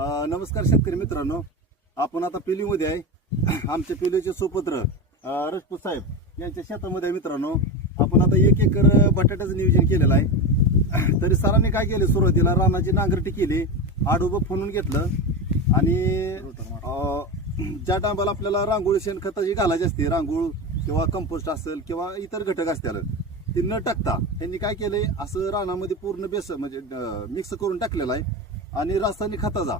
नमस्कार शेतकरी मित्रांनो, आपण आता पिलीमध्ये आहे. आमच्या पिलीचे सुपुत्र राजपूत साहेब यांच्या शेतामध्ये आहे. मित्रांनो, आपण आता 1 एकर बटाट्याचं नियोजन केलेलं आहे. तरी सरांनी काय केले, सुरुवातीला रानाची नांगरटी केली, आडोबं फुनून घेतलं आणि ज्या टायमाला आपल्याला रांगोळी शेणखताची घालायची असते, रांगोळ किंवा कंपोस्ट असेल किंवा इतर घटक असतील, ती न टाकता त्यांनी काय केलंय, असं रानामध्ये पूर्ण बेस म्हणजे मिक्स करून टाकलेलं आहे आणि रासायनिक खताचा